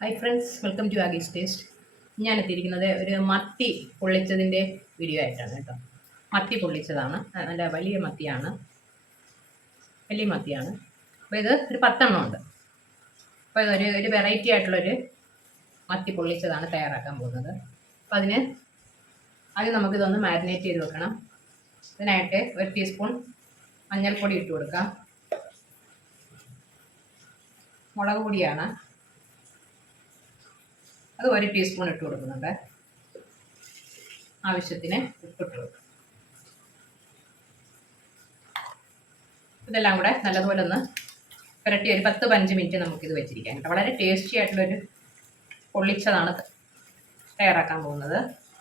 Hi friends, welcome to Aagi's taste. ഞാൻ എത്തിയിരിക്കുന്നത് ഒരു മത്തി പൊള്ളിച്ചതിൻ്റെ വീഡിയോ ആയിട്ടാണ് കേട്ടോ. മത്തി പൊള്ളിച്ചതാണ്, നല്ല വലിയ മത്തിയാണ്, വലിയ മത്തിയാണ്. അപ്പോൾ ഇത് ഒരു 10 ഉണ്ട്. അപ്പോൾ ഇതൊരു വെറൈറ്റി ആയിട്ടുള്ളൊരു മത്തി പൊള്ളിച്ചതാണ് തയ്യാറാക്കാൻ പോകുന്നത്. അപ്പോൾ ആദ്യം നമുക്കിതൊന്ന് മാരിനേറ്റ് ചെയ്ത് വെക്കണം. ഇതിനായിട്ട് 1 ടീസ്പൂൺ മഞ്ഞൾപ്പൊടി ഇട്ട് കൊടുക്കാം. മുളക് പൊടിയാണ്, അത് 1 ടീസ്പൂൺ ഇട്ട് കൊടുക്കുന്നുണ്ട്. ആവശ്യത്തിന് ഉപ്പിട്ട് കൊടുക്കും. ഇതെല്ലാം കൂടെ നല്ലതുപോലെ ഒന്ന് പുരട്ടി ഒരു 10-15 മിനിറ്റ് നമുക്കിത് വെച്ചിരിക്കാം കേട്ടോ. വളരെ ടേസ്റ്റി ആയിട്ടുള്ളൊരു പൊള്ളിച്ചതാണ് തയ്യാറാക്കാൻ പോകുന്നത്.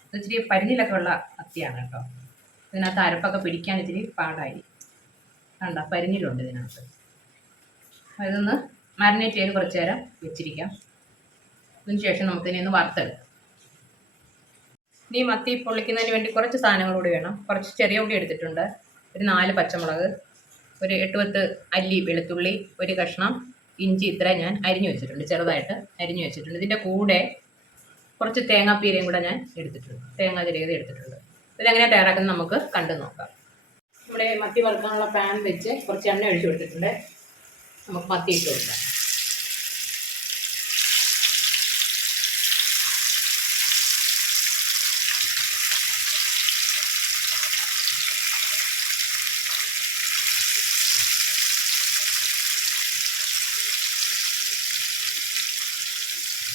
ഇത് ഇച്ചിരി പരിഞ്ഞിലൊക്കെ ഉള്ള മത്തിയാണ് കേട്ടോ. ഇതിനകത്ത് അരപ്പൊക്കെ പിടിക്കാൻ ഇച്ചിരി പാടായി കണ്ട, പരിഞ്ഞിലുണ്ട് ഇതിനകത്ത്. ഇതൊന്ന് മാരിനേറ്റ് ചെയ്ത് കുറച്ച് നേരം വെച്ചിരിക്കാം. അതിനുശേഷം നമുക്കിനി ഒന്ന് വറുത്തെടുക്കാം. ഇനി മത്തി പൊള്ളിക്കുന്നതിന് വേണ്ടി കുറച്ച് സാധനങ്ങൾ കൂടി വേണം. കുറച്ച് ചെറിയ ഉള്ളി എടുത്തിട്ടുണ്ട്, ഒരു 4 പച്ചമുളക്, ഒരു 8-10 അല്ലി വെളുത്തുള്ളി, ഒരു കഷ്ണം ഇഞ്ചി, ഇത്ര ഞാൻ അരിഞ്ഞു വെച്ചിട്ടുണ്ട്, ചെറുതായിട്ട് അരിഞ്ഞു വെച്ചിട്ടുണ്ട്. ഇതിൻ്റെ കൂടെ കുറച്ച് തേങ്ങാപ്പീരയും കൂടെ ഞാൻ എടുത്തിട്ടുണ്ട്, തേങ്ങ ചിരകിയത് എടുത്തിട്ടുണ്ട്. ഇതെങ്ങനെ തയ്യാറാക്കുന്നത് നമുക്ക് കണ്ടു നോക്കാം. നമ്മുടെ മത്തി വറുക്കാനുള്ള പാൻ വെച്ച് കുറച്ച് എണ്ണ ഒഴിച്ചു കൊടുത്തിട്ടുണ്ട്. നമുക്ക് മത്തി ഇട്ട് കൊടുക്കാം.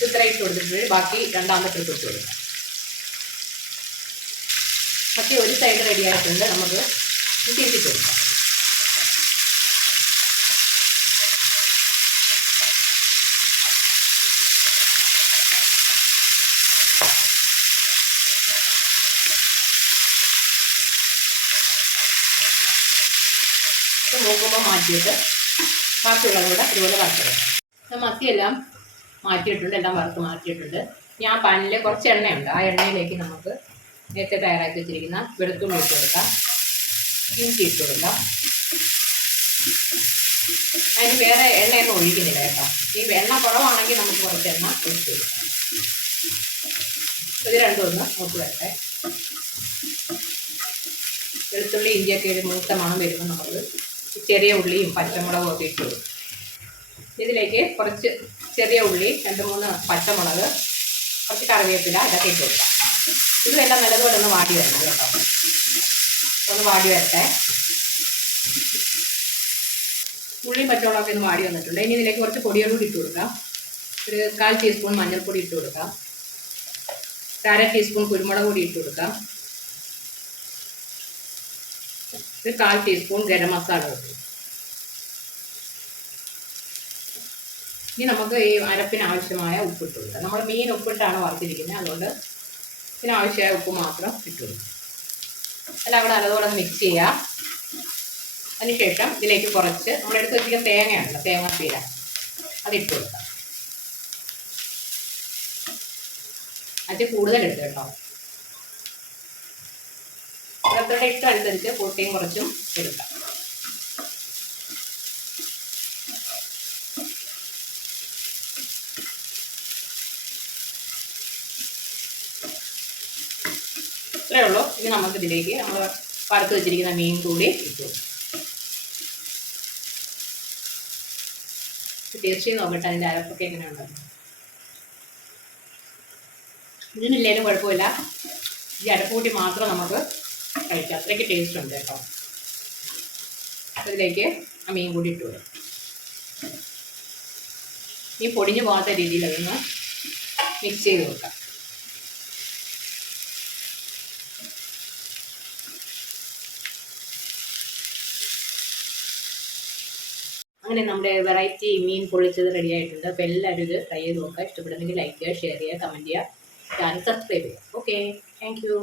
ഇത്ര ഇട്ട് കൊടുത്തിട്ട് ബാക്കി രണ്ടാമത്തെ ട്രിപ്പ് ഇട്ട് കൊടുക്കാം. മത്തി ഒരു സൈഡ് റെഡി ആയിട്ടുണ്ട്, നമുക്ക് തിരിച്ചിട്ട് കൊടുക്കാം. മൂക്കുമ്പോൾ മാറ്റിയിട്ട് ബാക്കിയുള്ളത് കൂടെ ഇതുപോലെ വറുത്തെടുക്കാം. മത്തിയെല്ലാം മാറ്റിയിട്ടുണ്ട്, എല്ലാം വറുത്ത് മാറ്റിയിട്ടുണ്ട്. ഞാൻ പാനിൽ കുറച്ച് എണ്ണയുണ്ട്, ആ എണ്ണയിലേക്ക് നമുക്ക് നേരത്തെ തയ്യാറാക്കി വെച്ചിരിക്കുന്ന വെളുത്തുള്ളി ഇട്ട് കൊടുക്കാം, ഇഞ്ചി ഇട്ട് കൊടുക്കാം. അതിന് വേറെ എണ്ണയൊന്നും ഒഴിക്കുന്നില്ല കേട്ടോ. ഈ എണ്ണ കുറവാണെങ്കിൽ നമുക്ക് കുറച്ച് എണ്ണ ഒഴിച്ച് കൊടുക്കാം. ഇത് രണ്ടും ഒന്ന് മൂത്ത് വരട്ടെ. വെളുത്തുള്ളി ഇഞ്ചിയൊക്കെ ഒരു മൂത്ത മണം വരുമ്പോൾ നമ്മൾ ചെറിയ ഉള്ളിയും പച്ചമുളകും ഒക്കെ ഇട്ട് കൊടുക്കും. ഇതിലേക്ക് കുറച്ച് ചെറിയ ഉള്ളി, 2-3 പച്ചമുളക്, കുറച്ച് കറിവേപ്പില, ഇതൊക്കെ ഇട്ട് കൊടുക്കാം. ഇതെല്ലാം നല്ലതുപോലെ ഒന്ന് വാടി വരണം കേട്ടോ. ഒന്ന് വാടി വരട്ടെ. ഉള്ളിയും പച്ചമുളകൊക്കെ ഒന്ന് വാടി വന്നിട്ടുണ്ട്. ഇനി ഇതിലേക്ക് കുറച്ച് പൊടികൾ കൂടി ഇട്ട് കൊടുക്കാം. ഒരു 1/4 ടീസ്പൂൺ മഞ്ഞൾപ്പൊടി ഇട്ട് കൊടുക്കാം. 1/2 ടീസ്പൂൺ കുരുമുളക് പൊടി ഇട്ട് കൊടുക്കാം. ഒരു 1/4 ടീസ്പൂൺ ഗരം മസാല ഇട്ടു. ഇനി നമുക്ക് ഈ അരപ്പിന് ആവശ്യമായ ഉപ്പിട്ട് കൊടുക്കാം. നമ്മൾ മീൻ ഉപ്പിട്ടാണ് വറുത്തിരിക്കുന്നത്, അതുകൊണ്ട് ഇതിനാവശ്യമായ ഉപ്പ് മാത്രം ഇട്ട് കൊടുക്കും. എല്ലാം കൂടെ നല്ലതുപോലെ മിക്സ് ചെയ്യാം. അതിനുശേഷം ഇതിലേക്ക് കുറച്ച് നമ്മളെടുത്ത് വെച്ചിരിക്കുന്ന തേങ്ങയാണല്ലോ, തേങ്ങാപ്പീര, അതിട്ട് കൊടുക്കാം. അത് കൂടുതൽ എടുത്ത് കേട്ടോ. ഓരോരുത്തരുടെ ഇഷ്ടം അനുസരിച്ച് കൂട്ടിയും കുറച്ചും എടുക്കാം. ഇത്രയേ ഉള്ളൂ. ഇനി നമുക്കിതിലേക്ക് നമ്മൾ വറുത്ത് വെച്ചിരിക്കുന്ന മീൻ കൂടി ഇട്ടു. ടേസ്റ്റ് ചെയ്ത് നോക്കട്ടെ അതിൻ്റെ അരപ്പൊക്കെ എങ്ങനെയുണ്ടെന്ന്. ഇതിനില്ലേലും കുഴപ്പമില്ല, ഈ അരപ്പ് കൂട്ടി മാത്രം നമുക്ക് കഴിക്കാം, അത്രയ്ക്ക് ടേസ്റ്റ് ഉണ്ട് കേട്ടോ. അതിലേക്ക് ആ മീൻ കൂടി ഇട്ടു വരും. ഈ പൊടിഞ്ഞു പോകാത്ത രീതിയിൽ അതൊന്ന് മിക്സ് ചെയ്ത് വെക്കാം. അങ്ങനെ നമ്മുടെ വെറൈറ്റി മീൻ പൊള്ളിച്ചത് റെഡി ആയിട്ടുണ്ട്. അപ്പോൾ എല്ലാവരും ഇത് ട്രൈ ചെയ്ത് നോക്കുക. ഇഷ്ടപ്പെടുന്നെങ്കിൽ ലൈക്ക് ചെയ്യുക, ഷെയർ ചെയ്യുക, കമൻറ്റ് ചെയ്യുക, ചാനൽ സബ്സ്ക്രൈബ് ചെയ്യുക. Okay, thank you.